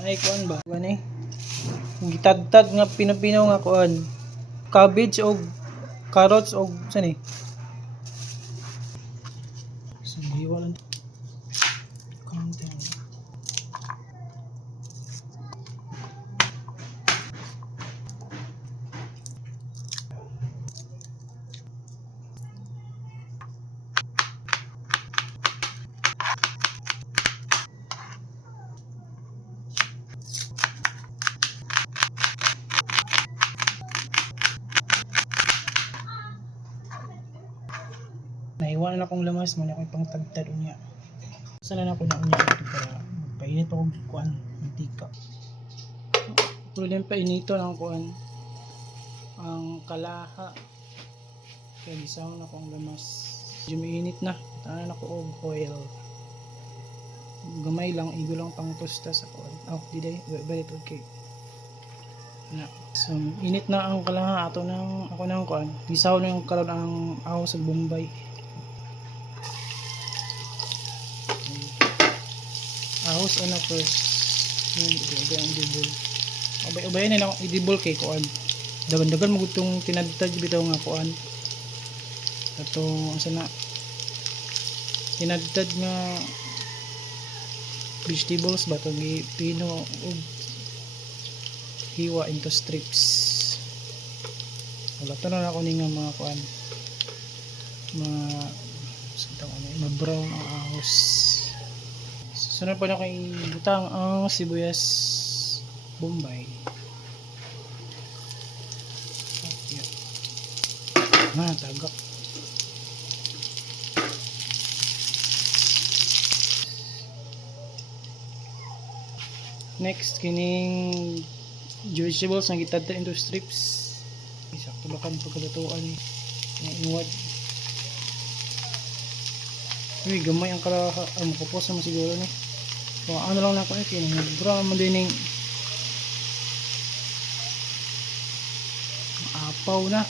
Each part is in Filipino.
Anay kuan ba? Gani. Gitagtag nga pinapinaw nga kuan. Cabbage o carrots o sani. Sugiwa lang. Konti. Naiwan na akong lamas mo na akong pang tagtad unya. Sala na ako na unya dito para magpainit ako kuan mantika. Tuloy pa inito lang kuan ang kalaha. Kaya gisaw na akong lamas. Medyo mainit na. Tanan ako og oil. Gamay lang, igo lang pang tosta sa kuan. Oh, di day, bait okay. Na. So, init na ang kalaha ato nang ako nang kuan. Gisaw na yung karon ang aho sa Bombay. Ahos na first. Yan, ang dibol. Ubay-ubayan na akong i-dibol kay kuan. Dagan-dagan mo itong tinadtad bitaw nga kuan. Ato, asa na. Tinadtad nga vegetables ba ito pino o hiwa into strips. Wala ito na ako nga mga kuan. Mga brown ang ahos. Sunod pa na kay butang ang sibuyas Bombay. Okay. Tagak. Next kining vegetables nga gitadta into strips. Sakto ba kan pagkalutuan ni inuwad. Uy, gamay ang kalaha. Makapos naman siguro ni. So, ano lang na ako eh. Nagbrama mo din yung apaw na.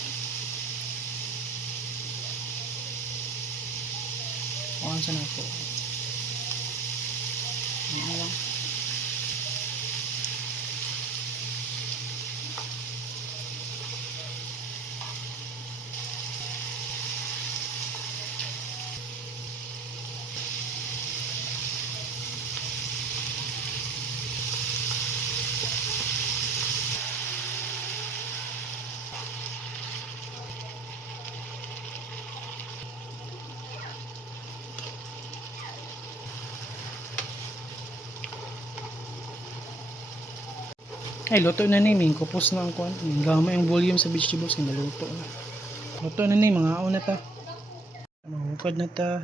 Kuhaan sa na ako. Ano lang. Ay, luto na ni, may kupos na ang kuwan. Gamay ang volume sa vegetables, naluto na. Luto na ni, mga aon na ta. Mahukad na ta.